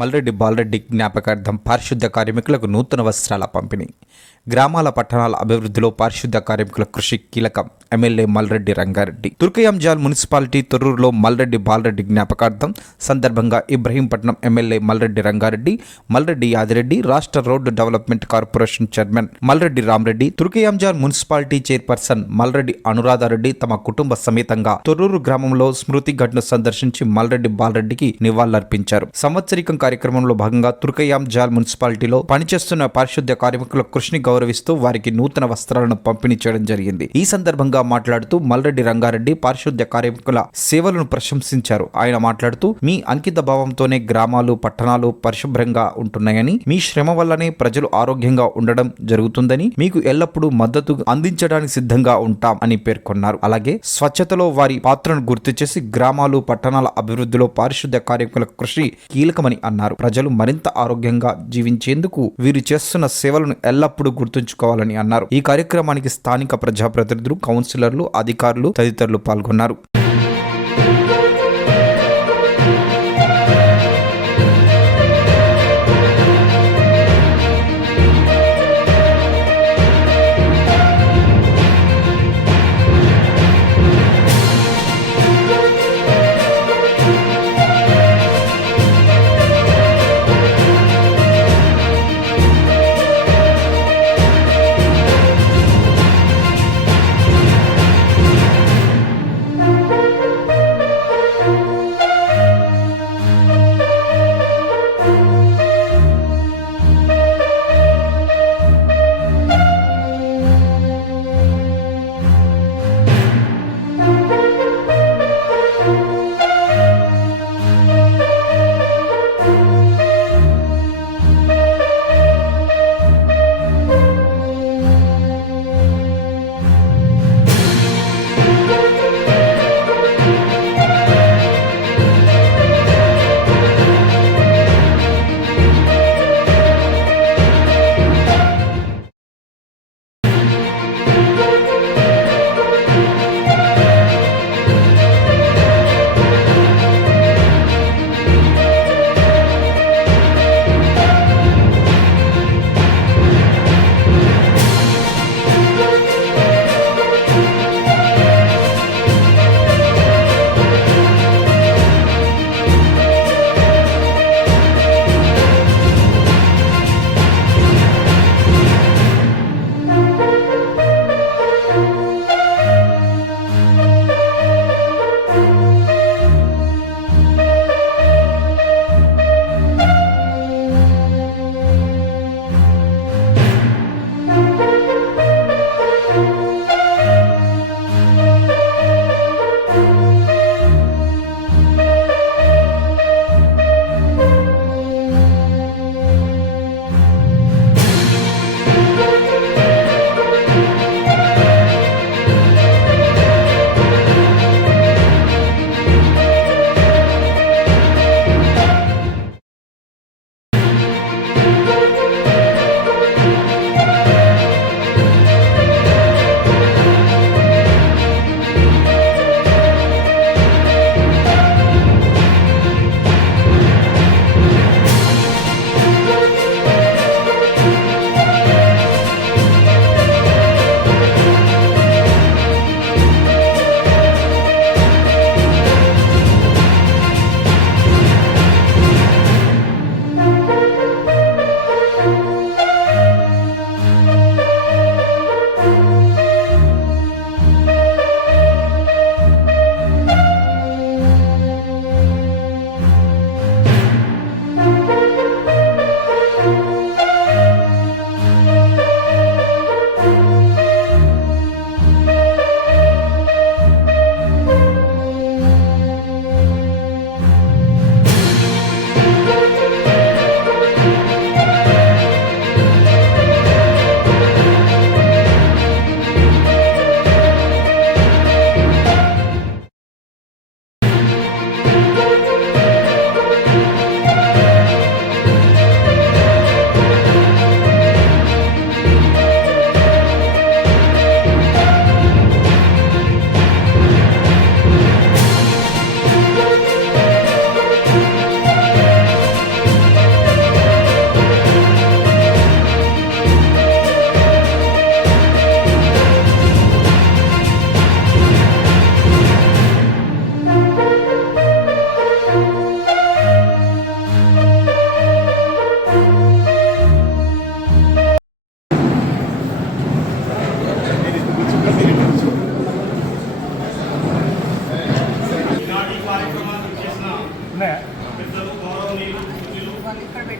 మల్రెడ్డి బాలరెడ్డి జ్ఞాపకార్థం పారిశుద్ధ్య కార్మికులకు నూతన వస్త్రాల పంపిణీ. గ్రామాల పట్టణాల అభివృద్ధిలో పారిశుద్ధ్య కార్మికుల కృషి కీలకం. ఎమ్మెల్యే మల్రెడ్డి రంగారెడ్డి. తుర్కయాంజల్ మున్సిపాలిటీ తొర్రూరులో మల్రెడ్డి బాలరెడ్డి జ్ఞాపకార్థం సందర్భంగా ఇబ్రహీంపట్నం ఎమ్మెల్యే మల్రెడ్డి రంగారెడ్డి, మల్రెడ్డి యాదిరెడ్డి, రాష్ట్ర road development corporation chairman Malreddy Ramareddy, Turkayamjal municipality chairperson Malreddy Anuradhareddy తమ కుటుంబ సమేతంగా తొర్రూరు గ్రామంలో స్మృతి ఘట్ను సందర్శించి మల్రెడ్డి బాలరెడ్డికి నివాళులర్పించారు. సంవత్సరికం కార్యక్రమంలో భాగంగా తుర్కయాంజల్ మున్సిపాలిటీలో పనిచేస్తున్న పారిశుద్ధ్య కార్మికుల కృషిని గౌరవిస్తూ వారికి నూతన వస్త్రాలను పంపిణీ చేయడం జరిగింది. ఈ సందర్భంగా మాట్లాడుతూ మల్రెడ్డి రంగారెడ్డి పారిశుద్ధ్య కార్మికుల సేవలను ప్రశంసించారు. ఆయన మాట్లాడుతూ మీ అంకిత భావంతోనే గ్రామాలు పట్టణాలు పరిశుభ్రంగా ఉంటున్నాయని, మీ శ్రమ వల్లనే ప్రజలు ఆరోగ్యంగా ఉండడం జరుగుతుందని, మీకు ఎల్లప్పుడూ మద్దతు అందించడానికి సిద్ధంగా ఉంటాం అని పేర్కొన్నారు. అలాగే స్వచ్ఛతలో వారి పాత్రను గుర్తు చేసి గ్రామాలు పట్టణాల అభివృద్ధిలో పారిశుద్ధ్య కార్మికుల కృషి కీలకమని అన్నారు. ప్రజలు మరింత ఆరోగ్యంగా జీవించేందుకు వీరు చేస్తున్న సేవలను ఎల్లప్పుడూ గుర్తుంచుకోవాలని అన్నారు. ఈ కార్యక్రమానికి స్థానిక ప్రజాప్రతినిధులు, కౌన్సిలర్లు, అధికారులు తదితరులు పాల్గొన్నారు.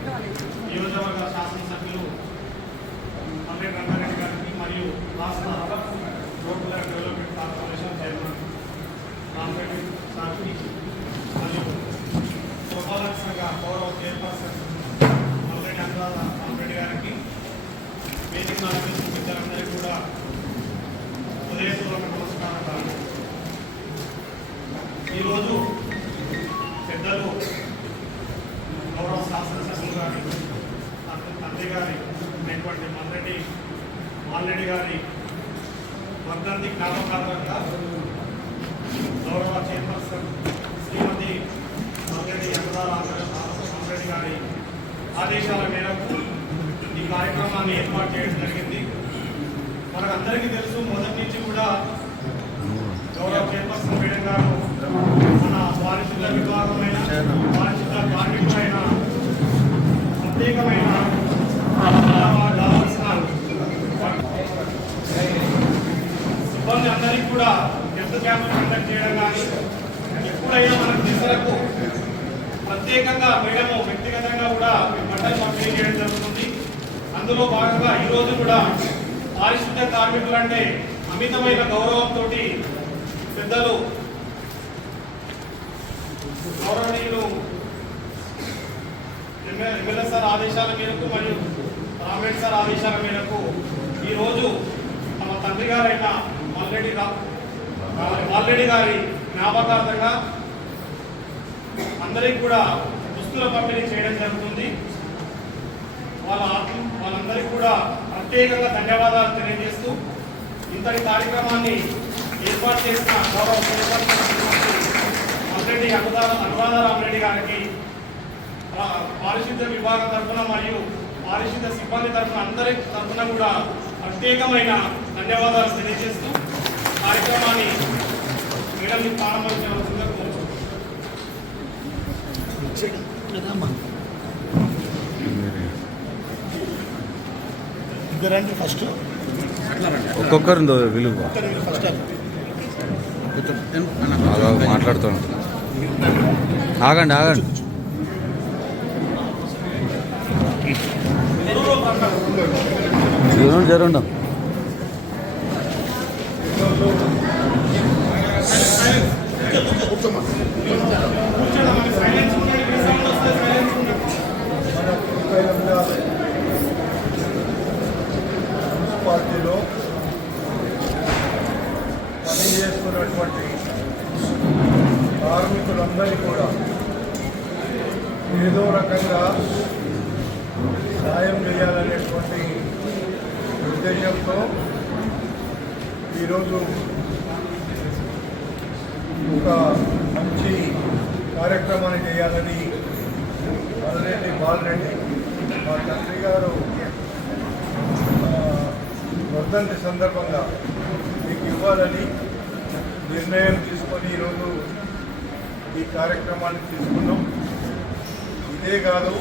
నియోజకవర్గ శాసనసభ్యులు మల్లెడ్డి రంగారెడ్డి గారికి మరియు రాష్ట్ర road development corporation chairman Ramareddy Sakshi మరియు పురపాలక సంఘ గౌరవ చైర్పర్సన్ మల్లెడ్డి రామరెడ్డి గారికి వేదిక పెద్దలందరికీ కూడా ఉదయపూర్వక నమస్కారాలు. ఈరోజు పెద్దలు గౌరవ శాసనసభ్యులు గారి తండ్రి గారి అయినటువంటి మల్లెడ్డి గారి వర్ధంతి జ్ఞాపకార్థంగా గౌరవ చైర్పర్సన్ శ్రీమతి మల్లెడ్డి రామరెడ్డి గారి ఆదేశాల మేరకు ఈ కార్యక్రమాన్ని ఏర్పాటు చేయడం జరిగింది. మనకందరికీ తెలుసు, మొదటి నుంచి కూడా గౌరవ చైర్పర్సన్ మేడం గారు మన పారిశుద్ధ విభాగమైన పారిశుద్ధ కార్మికులైన ప్రత్యేకమైన సిబ్బంది అందరికీ కూడా హెల్త్ క్యాంపులు కండక్ట్ చేయడం కానీ ఎప్పుడైనా మన దశలకు ప్రత్యేకంగా మేడము వ్యక్తిగతంగా కూడా బట్టలు పంపిణీ చేయడం జరుగుతుంది. అందులో భాగంగా ఈరోజు కూడా పారిశుద్ధ కార్మికులంటే అమితమైన గౌరవంతో పెద్దలు గౌరవనీయులు ఎమ్మెల్యే సార్ ఆదేశాల మేరకు మరియు రామరెడ్డి సార్ ఆదేశాల మేరకు ఈరోజు తమ తండ్రి గారైన మల్లెడ్డి గారి జ్ఞాపకార్థంగా అందరికీ కూడా దుస్తుల పంపిణీ చేయడం జరుగుతుంది. వాళ్ళందరికీ కూడా ప్రత్యేకంగా ధన్యవాదాలు తెలియజేస్తూ ఇంతటి కార్యక్రమాన్ని ఏర్పాటు చేసిన గౌరవ మల్లెడ్డి అనురాధ రామరెడ్డి గారికి పారిశుద్ధ విభాగం తరఫున మరియు పారిశుద్ధ సిబ్బంది తరఫున అందరి తరఫున కూడా ప్రత్యేకమైన ధన్యవాదాలు తెలియజేస్తూ కార్యక్రమాన్ని మేడం ప్రారంభించవలసిందిగా ఇద్దరండి ఫస్ట్ ఒక్కొక్కరు విలువ మాట్లాడుతాను. ఆగండి జరుగుండం. మున్సిపాలిటీలో పనిచేస్తున్నటువంటి కార్మికులందరినీ కూడా ఏదో రకంగా సాయం చేయాలనేటువంటి ఉద్దేశంతో ఈరోజు ఒక మంచి కార్యక్రమాన్ని చేయాలని మల్లెడ్డి బాలరెడ్డి మా తండ్రి గారు వర్ధంతి సందర్భంగా మీకు ఇవ్వాలని నిర్ణయం తీసుకొని ఈరోజు ఈ కార్యక్రమాన్ని తీసుకున్నాం. ఇదే కాదు,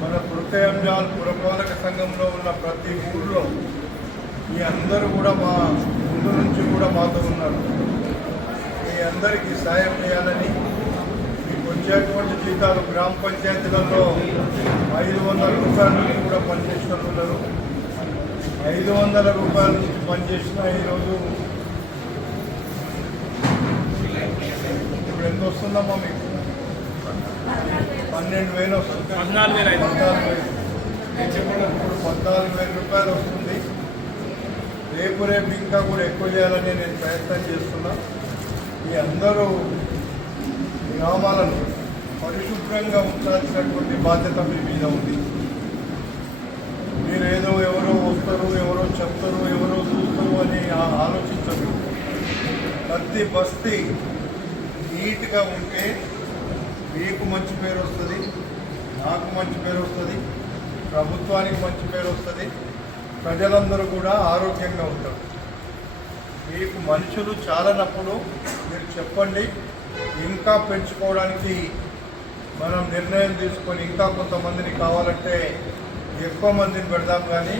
మన తుర్కయంజాల్ పురపాలక సంఘంలో ఉన్న ప్రతి ఊళ్ళో మీ అందరూ కూడా మా ముందు నుంచి కూడా మాతో ఉన్నారు. మీ అందరికీ సాయం చేయాలని మీకు వచ్చేటువంటి జీతాలు గ్రామ పంచాయతీలలో 500 రూపాయల నుంచి కూడా పనిచేసిన ఉన్నారు. 500 రూపాయల నుంచి పనిచేసిన ఈరోజు ఇప్పుడు ఎంత వస్తుందమ్మా మీకు? 12,000 వస్తుంది. 14,000 ఇప్పుడు 14,000 రూపాయలు వస్తుంది. రేపు ఇంకా కూడా ఎక్కువ చేయాలని నేను ప్రయత్నం చేస్తున్నా. ఈ అందరూ గ్రామాలను పరిశుభ్రంగా ఉంచాల్సినటువంటి బాధ్యత మీ మీద ఉంది. మీరేదో ఎవరో వస్తారు, ఎవరో చెప్తారు, ఎవరో చూస్తారు అని ఆలోచించరు. ప్రతి బస్తీ నీట్గా ఉంటే మీకు మంచి పేరు వస్తుంది, నాకు మంచి పేరు వస్తుంది, ప్రభుత్వానికి మంచి పేరు వస్తుంది, ప్రజలందరూ కూడా ఆరోగ్యంగా ఉంటారు. మీకు మనుషులు చాలనప్పుడు మీరు చెప్పండి, ఇంకా పెంచుకోవడానికి మనం నిర్ణయం తీసుకొని ఇంకా కొంతమందిని కావాలంటే ఎక్కువ మందిని పెడదాం. కానీ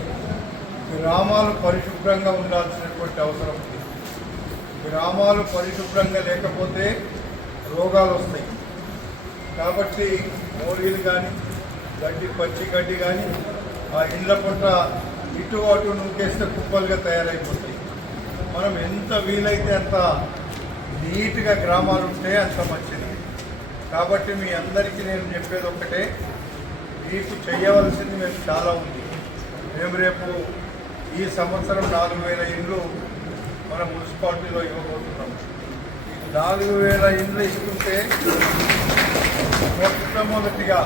గ్రామాలు పరిశుభ్రంగా ఉండాల్సినటువంటి అవసరం ఉంది. గ్రామాలు పరిశుభ్రంగా లేకపోతే రోగాలు వస్తాయి. కాబట్టి మోరీలు కానీ గడ్డి పచ్చి గడ్డి కానీ ఆ ఇండ్ల పొట్ట ఇటు అటు నూకేస్తే కుప్పలుగా తయారైపోతాయి. మనం ఎంత వీలైతే అంత నీట్గా గ్రామాలు ఉంటే అంత మంచిది. కాబట్టి మీ అందరికీ నేను చెప్పేది ఒక్కటే, మీకు చేయవలసింది మేము చాలా ఉంది. మేము రేపు ఈ సంవత్సరం 4,000 ఇండ్లు మన మున్సిపాలిటీలో ఇవ్వబోతున్నాం. 4,000 ఇండ్లు ఇస్తుంటే మొట్టమొదటిగా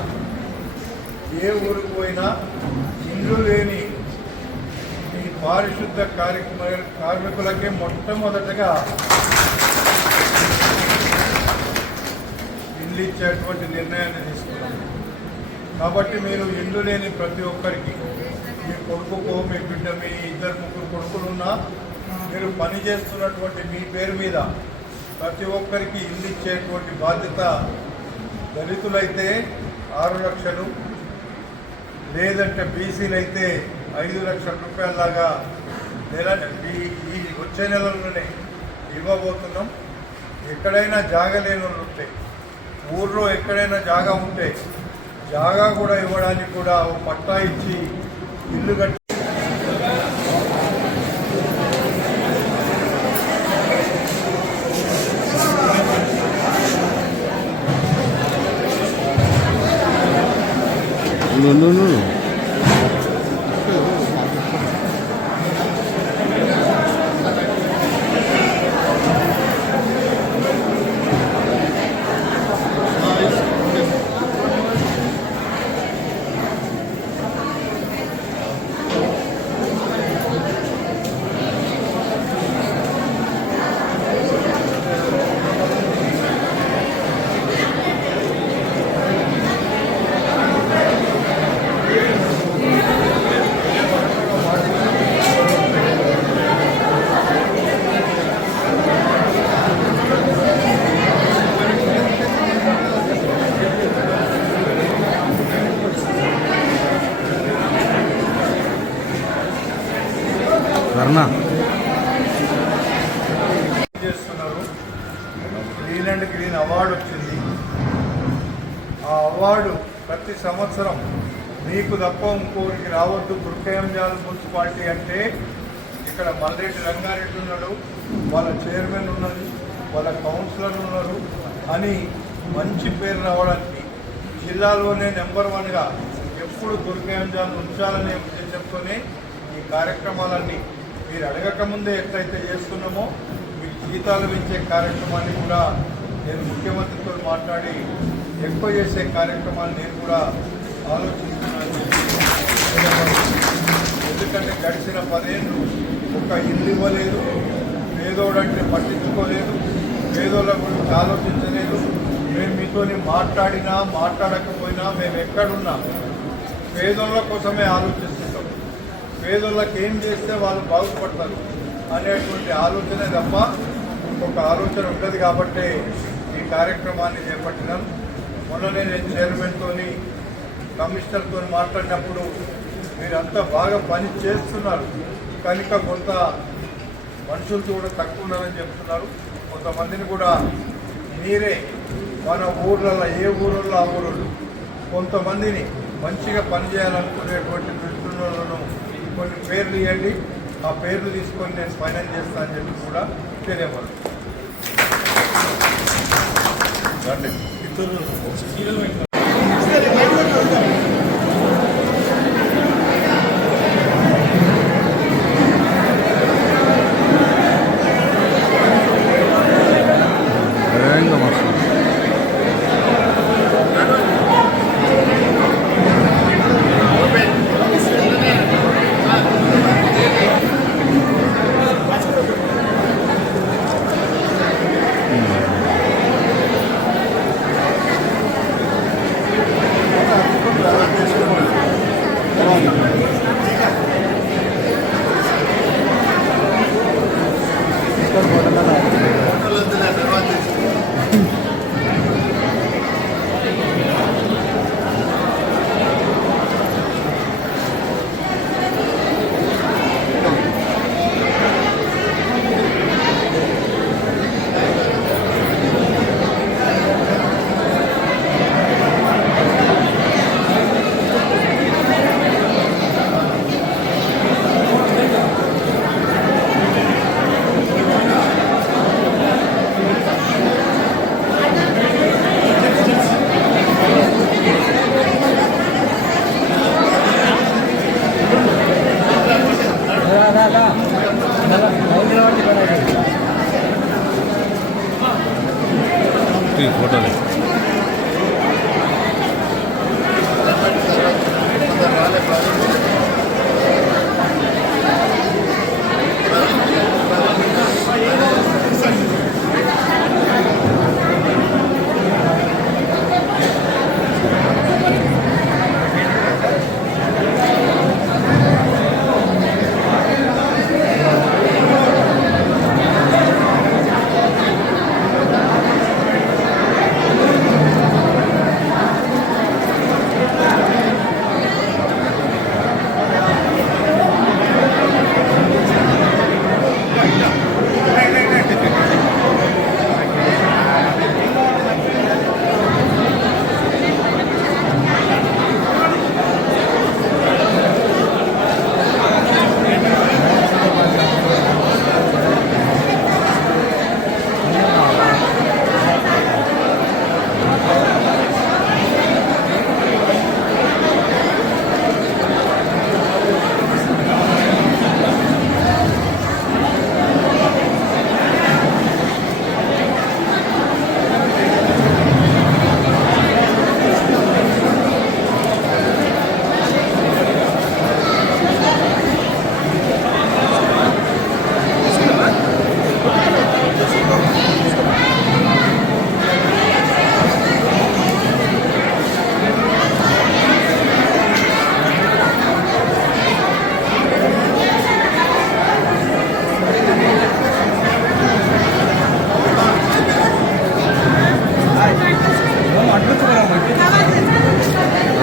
ఏ ఊరికి పోయినా ఇండ్లు లేని ఈ పారిశుద్ధ కార్మికులకే మొట్టమొదటగా ఇండ్లు ఇచ్చేటువంటి నిర్ణయాన్ని తీసుకున్నాం. కాబట్టి మీరు ఇండ్లు లేని ప్రతి ఒక్కరికి, మీ కొడుకుకో మీ బిడ్డ, మీ 2-3 కొడుకులున్నా మీరు పని చేస్తున్నటువంటి మీ పేరు మీద ప్రతి ఒక్కరికి ఇల్లు ఇచ్చేటువంటి బాధ్యత, దళితులైతే 6 లక్షలు, లేదంటే బీసీలు అయితే 5 లక్షల రూపాయలలాగా ఈ వచ్చే నెలలోనే ఇవ్వబోతున్నాం. ఎక్కడైనా జాగా లేని వాళ్ళు ఉంటే, ఊర్లో ఎక్కడైనా జాగా ఉంటే జాగా కూడా ఇవ్వడానికి కూడా పట్టా ఇచ్చి ఇల్లు కట్టి చేస్తున్నారు. గ్రీన్ అండ్ గ్రీన్ అవార్డు వచ్చింది. ఆ అవార్డు ప్రతి సంవత్సరం మీకు తప్ప ఇంకోరికి రావద్దు. దుర్గయంజాల్ మున్సిపాలిటీ అంటే ఇక్కడ మల్రెడ్డి రంగారెడ్డి ఉన్నాడు, వాళ్ళ చైర్మన్ ఉన్నది, వాళ్ళ కౌన్సిలర్ ఉన్నారు అని మంచి పేరు రావడానికి, జిల్లాలోనే నెంబర్ 1గా ఎప్పుడు దుర్గయంజాల్ ఉంచాలనే ఉద్దేశంతోనే ఈ కార్యక్రమాలన్నీ మీరు అడగకముందే ఎట్లయితే చేస్తున్నామో మీకు జీతాలు పెంచే కార్యక్రమాన్ని కూడా నేను ముఖ్యమంత్రితో మాట్లాడి ఎక్కువ చేసే కార్యక్రమాలు నేను కూడా ఆలోచిస్తున్నాను. ఎందుకంటే గడిచిన 10 ఏళ్ళు ఒక ఇల్లు ఇవ్వలేదు, పేదోడంటే పట్టించుకోలేదు, పేదోళ్ళ గురించి ఆలోచించలేదు. మేము మీతోని మాట్లాడినా మాట్లాడకపోయినా మేము ఎక్కడున్నా పేదోళ్ళ కోసమే ఆలోచిస్తుంటాం. పేదోళ్ళకి ఏం చేస్తే వాళ్ళు బాగుపడతారు అనేటువంటి ఆలోచనే తప్ప ఇంకొక ఆలోచన ఉండదు. కాబట్టి ఈ కార్యక్రమాన్ని చేపట్టినాం. మొన్ననే నేను చైర్మన్తో కమిషనర్తో మాట్లాడినప్పుడు మీరంతా బాగా పని చేస్తున్నారు, కనుక కొంత మనుషులు కూడా తక్కువ ఉన్నారని చెప్తున్నారు. కొంతమందిని కూడా మీరే మన ఊర్లలో, ఏ ఊళ్ళో ఆ ఊళ్ళో కొంతమందిని మంచిగా పనిచేయాలనుకునేటువంటి మిత్రులను కొన్ని పేర్లు ఇవ్వండి. ఆ పేర్లు తీసుకొని నేను ఫైనల్ చేస్తానని చెప్పి కూడా తెలియవాలి.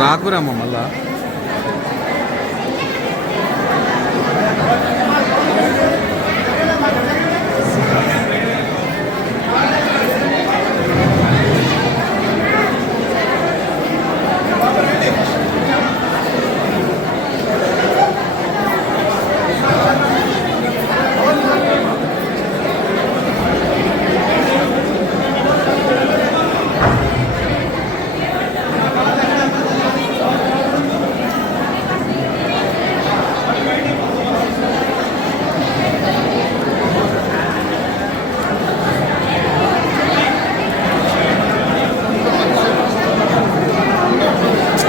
రాకురమ్మ మళ్ళా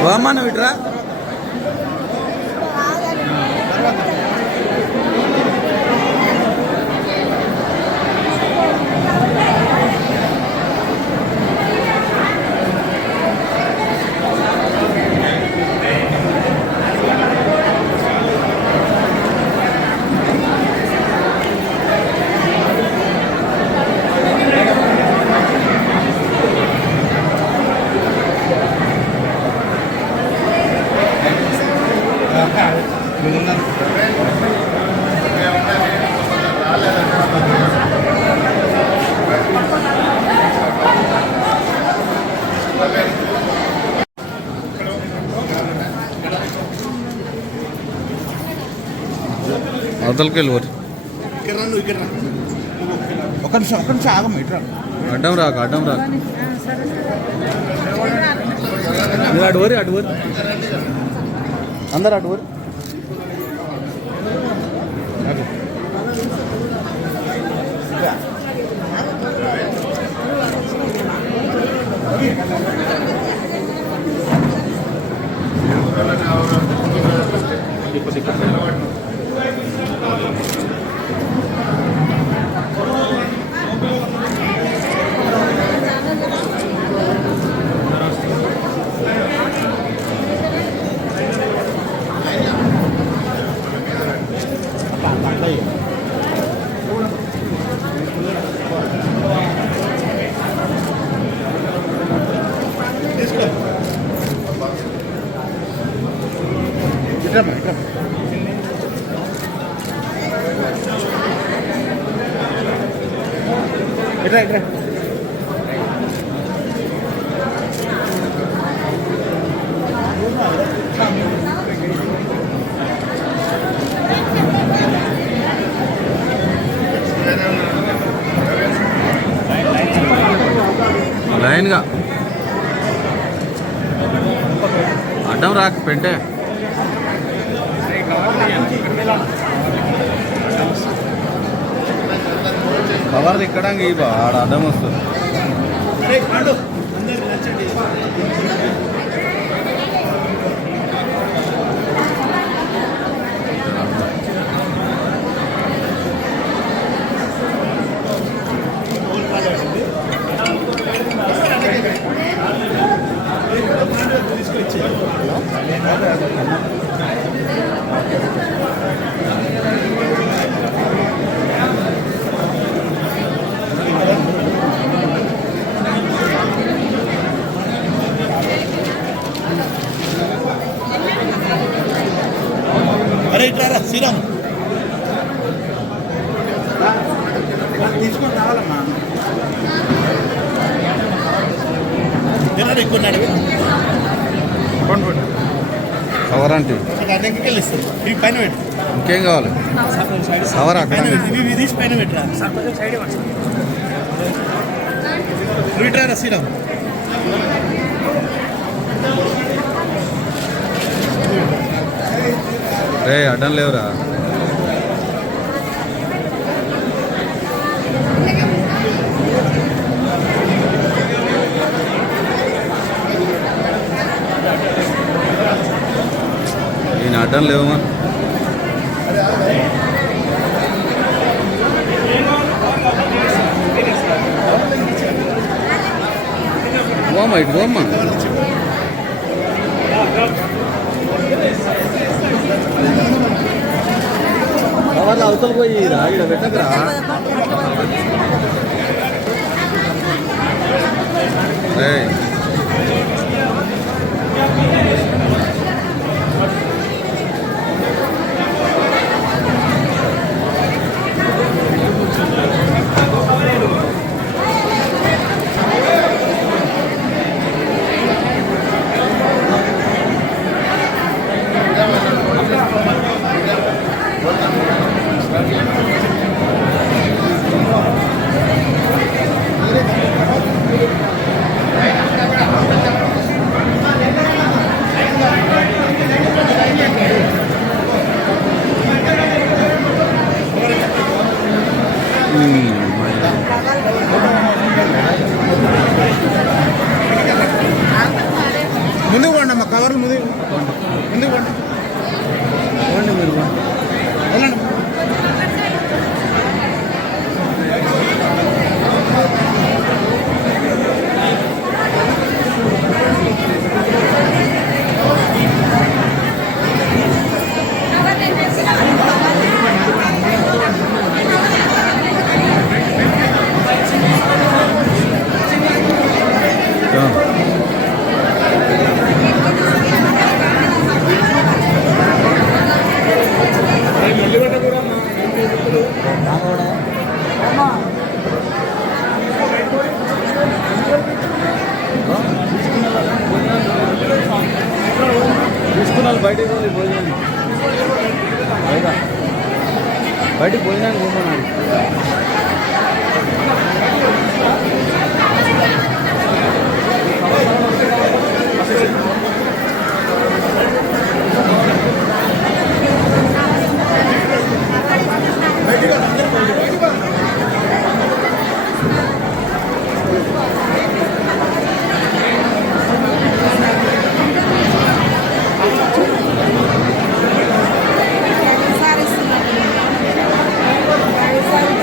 వామా నువ్వు ఇట్రా అవతలకి వెళ్ళి ఒక నిమిషం ఆగమ్మ ఇట్రా. అడ్డం రాకు మీరు అటు వరి అందరు అటు వరి ఇట్రా లైన్గా అడ్డం రాకు పెంటే కవర్ తిక్కడానికి ఆడ అడ్డం వస్తుంది అరే ఇట్లా శ్రీరామ్ తీసుకొని రావాలమ్మా. ఎక్కువ కవర్ అంటే అన్నెక్కి ఇస్తారు. ఇవి పైన పెట్టు. ఇంకేం కావాలి కవర్ అక్కడ పైన పెట్టు. ఇవి తీసి పైన పెట్టరా. నువ్వు ఇట్రా శ్రీరామ్. రే అడ్డం లేవురా ఈయన అడ్డం లేవమా పోమ్మా ఇటు పోమ్మా కవర్లు అవతల పోయి రా ఇక్కడ పెట్టకరా రే కవర్లు ముందు ముందుకు పండి పోండి మీరు పోండి. వెళ్ళండి. ఆ. తీసుకున్నాను బయటికి పోయి భోజనాన్ని బయటికి భోజనాన్ని పోమన్నాడు.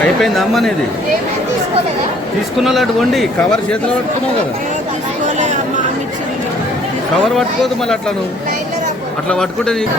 అయిపోయింది అమ్మ అనేది తీసుకున్న లాంటి వండి కవర్ చేతిలో పట్టుకున్నావు కదా. కవర్ పట్టుకోదు మళ్ళీ అట్లా నువ్వు అట్లా పట్టుకుంటే నీకు